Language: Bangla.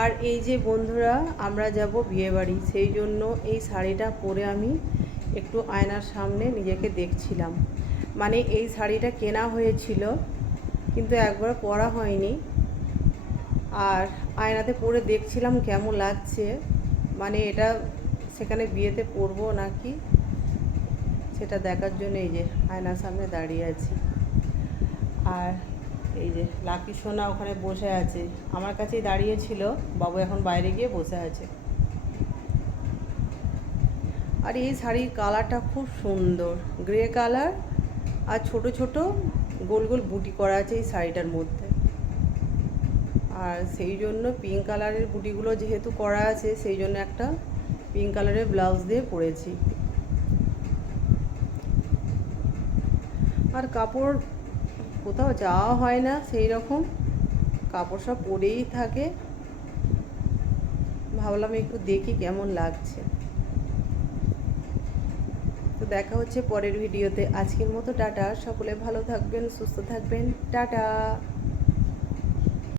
আর এই যে বন্ধুরা, আমরা যাব বিয়েবাড়ি, সেই জন্য এই শাড়িটা পরে আমি একটু আয়নার সামনে নিজেকে দেখছিলাম। মানে এই শাড়িটা কেনা হয়েছিল কিন্তু একবার পরা হয়নি। আর আয়নাতে পরে দেখছিলাম কেমন লাগছে, মানে এটা সেখানে বিয়েতে পরবো নাকি সেটা দেখার জন্য এই যে আয়নার সামনে দাঁড়িয়ে আছি। আর এই যে লাকি সোনা ওখানে বসে আছে, আমার কাছেই দাঁড়িয়ে ছিল। বাবু এখন বাইরে গিয়ে বসে আছে। আর এই শাড়ির কালারটা খুব সুন্দর, গ্রে কালার, আর ছোট ছোট গোল গোল বুটি করা আছে এই শাড়িটার মধ্যে। আর সেই জন্য পিঙ্ক কালারের বুটিগুলো যেহেতু করা আছে, সেই জন্য একটা পিঙ্ক কালারের ব্লাউজ দিয়ে পরেছি। আর কাপড় কোথাও যাওয়া হয় না, সেই রকম কাপড় সব পরেই থাকে। ভাবলাম একটু দেখি কেমন লাগছে। তো দেখা হচ্ছে পরের ভিডিওতে। আজকের মতো টাটা, সকলে ভালো থাকবেন, সুস্থ থাকবেন, টাটা।